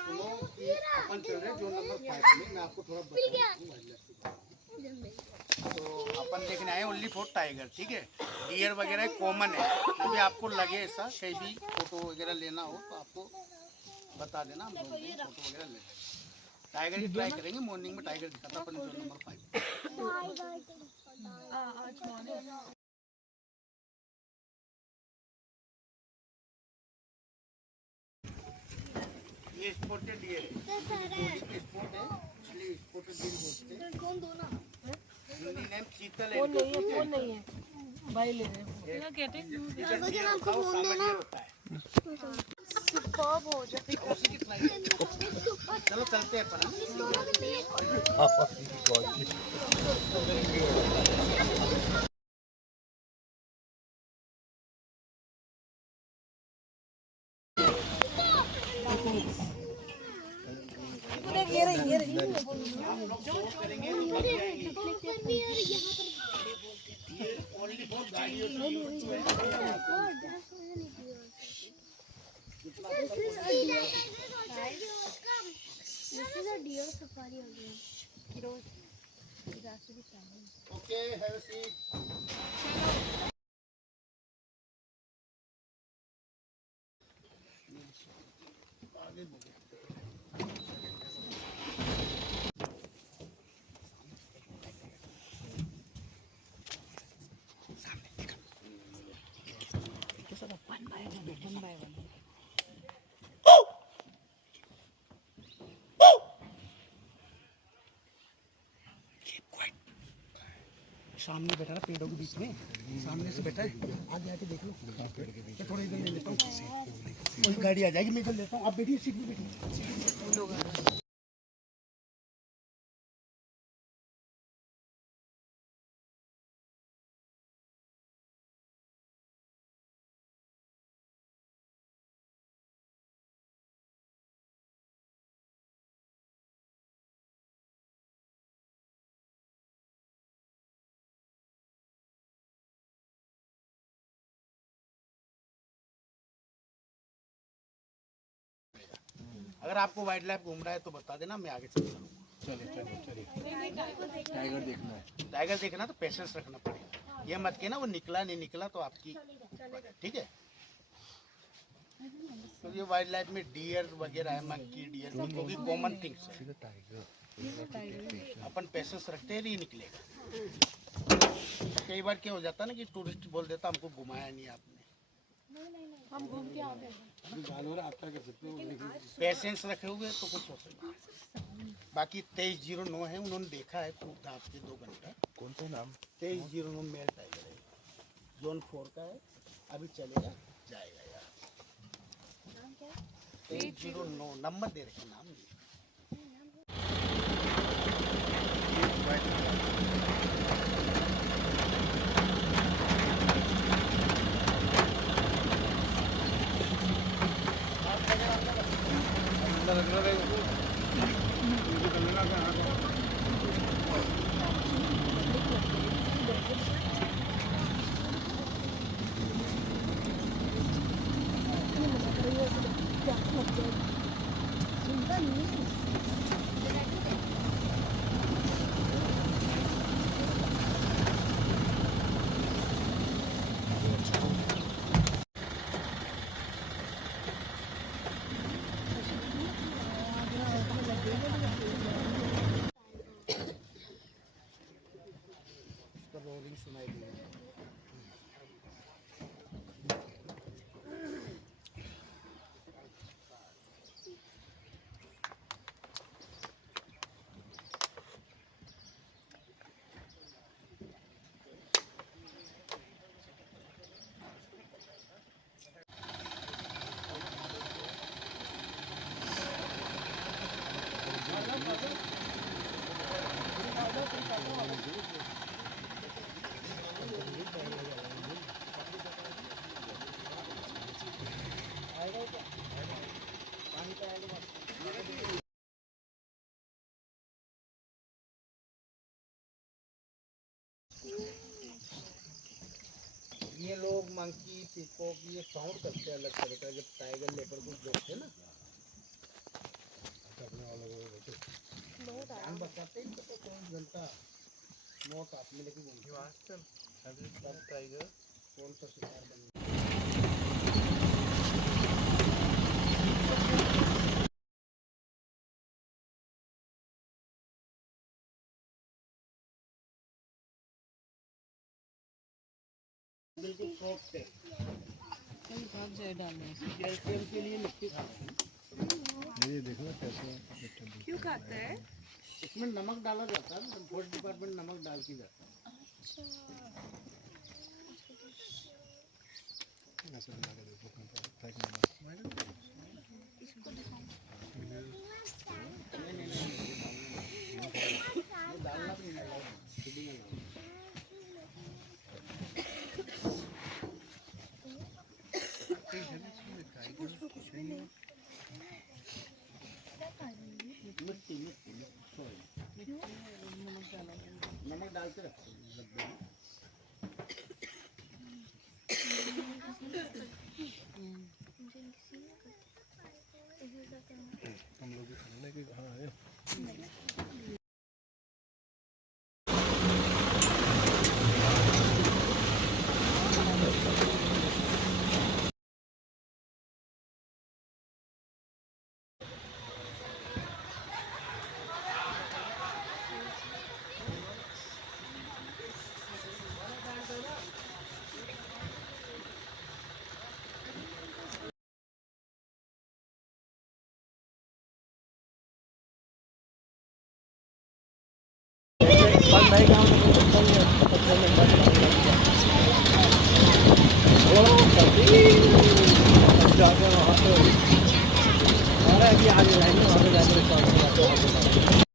सुनो कि अपन चल रहे जोन नंबर 5 में, मैं आपको थोड़ा बताऊं। तो अपन देखने आए ओनली फॉर टाइगर, ठीक है। डियर वगैरह कॉमन है, यदि आपको लगे ऐसा कहीं भी फोटो वगैरह लेना हो तो आपको बता देना, हम फोटो वगैरह ले लेंगे। टाइगर की ट्राई करेंगे, मॉर्निंग में टाइगर दिखा था अपन जोन नंबर 5। ये स्पॉटेड डियर है, स्पॉट है इसलिए स्पॉटेड डियर बोलते हैं। कौन दो ना हिंदी नेम चीतल है। फोन नहीं है भाई ले रहे हैं। कहते हैं सुपर्ब हो जाए। चलो चलते हैं अपन। Okay, have a seat. सामने बैठा ना पेड़ों के बीच में, सामने से बैठा है। आगे आके देख लो, मैं थोड़ा इधर ले लेता हूँ। कोई गाड़ी आ जाएगी, मैं इधर लेता हूँ, आप बैठिए सीट में बैठिए। अगर आपको वाइल्ड लाइफ घूम रहा है तो बता देना, मैं आगे चलता हूँ। चलिए। टाइगर देखना है, टाइगर देखना तो पेशेंस रखना पड़ेगा। ये मत कहना वो निकला नहीं निकला तो आपकी, ठीक है। तो ये वाइल्ड लाइफ में डियर वगैरह है, मंकी डियर वो भी कॉमन थिंग्स है। अपन पेशेंस रखते हैं, नहीं निकलेगा। कई बार क्या हो जाता है ना कि टूरिस्ट बोल देता हमको घुमाया नहीं आपने, हम घूम के आ गए। पेशेंस रखे हुए तो कुछ हो सकता है। बाकी 2309 है, उन्होंने देखा है खूब धाप के 2 घंटा। कौन सा नाम? 2309 मेल टाइगर है, जोन 4 का है। अभी चलेगा जाएगा यार। 2309 नंबर दे रखे, नाम नहीं। रोलिंग सुनाई दी। ये लोग मंकी पीकॉक ये साउंड करते हैं अलग तरह का, जब टाइगर लेपर्ड कुछ देखते हैं ना जान बचाते ही तो 24 घंटा मौत हाथ में लेके घूमते टाइगर कौन सा शिकार बन बिल्कुल सॉफ्ट है। बहुत ज़्यादा डालना है इसमें। कैल्शियम के लिए मिट्टी खाना है। ये देखो ना कैसे क्यों खाता है? इसमें नमक डाला जाता है ना, फूड डिपार्टमेंट नमक डाल के जाता है। ऐसे बना के देखो फ्राई करना। ये डालना भी नहीं है, सीधी में डालना। मिट्टी मिट्टी सॉरी नमक डाल के रखो डब्बे में। हम लोग भी खाने के हाँ है। जाके वहाँ पे अरे अभी आगे जाएंगे वहाँ पे जाके